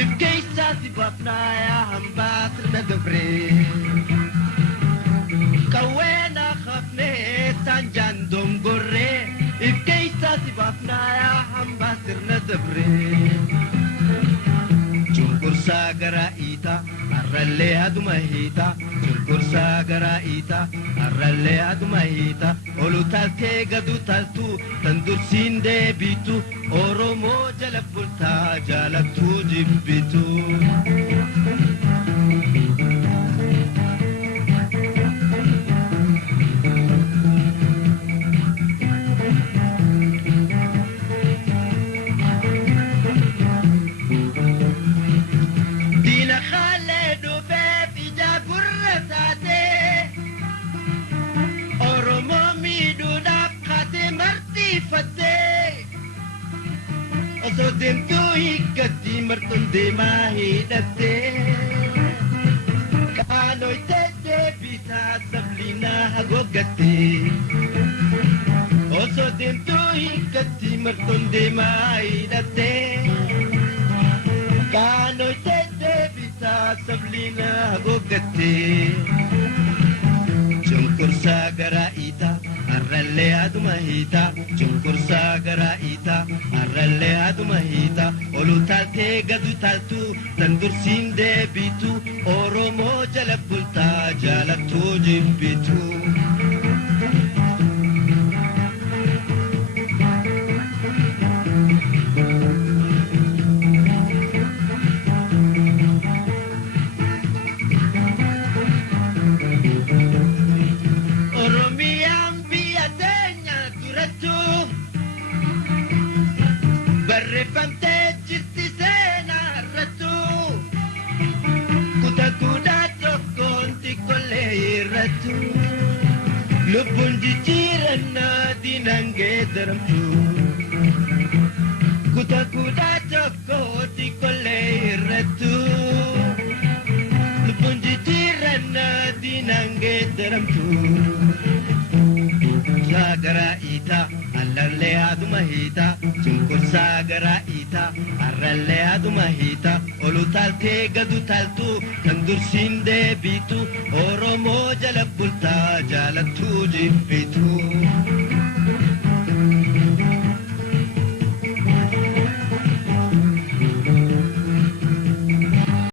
Ifkeessati bafnaaya hambaasirna dabree Kawweena khafnee tanjaan dongorree Ifkeessati bafnaaya hambaasirna dabree Chunkursaa garaa iitaa arrallee aduma hiitaa Chunkursaa garaa iitaa arrallee aduma hiitaa Olu taltee gadu taltuu tan dursiin deebitu Oromoo jala bultaa jaalattuu jibbitu Diina khaalee dhufee ija gurra taatee Oromoo miidhuudhaaf kaatee martiifattee Osoo deemtuu hiikkatti martuun deemaa hidhattee Qaanoytee deebisaa sabliinaa haguuggattee Osoo deemtuu hiikkatti martuun deemaa hidhattee Qaanoytee deebisaa sabliinaa haguuggattee Chunkursaa garaa iitaa arrallee aduma hiitaa Chunkursaa garaa iitaa arrallee aduma hiitaa Olu taltee gadu taltuu tan dursiin deebitu Oromoo jala bultaa jaalattuu jibbitu Barreeffamtee jirti seenaa irrattu kutaa tokkoon xiqqollee irrattu lubbuun jijjiirannaa diinaan geeddaramtu kutaa tokkoon xiqqollee irrattu lubbuun jijjiirannaa diinaan geeddaramtu Garaa iitaa arrallee aduma hiitaa Chunkursaa garaa iitaa arrallee aduma hiitaa Olu taltee gadu taltuu kan dursiin deebitu Oromoo jala bultaa jaalattuu jibbitu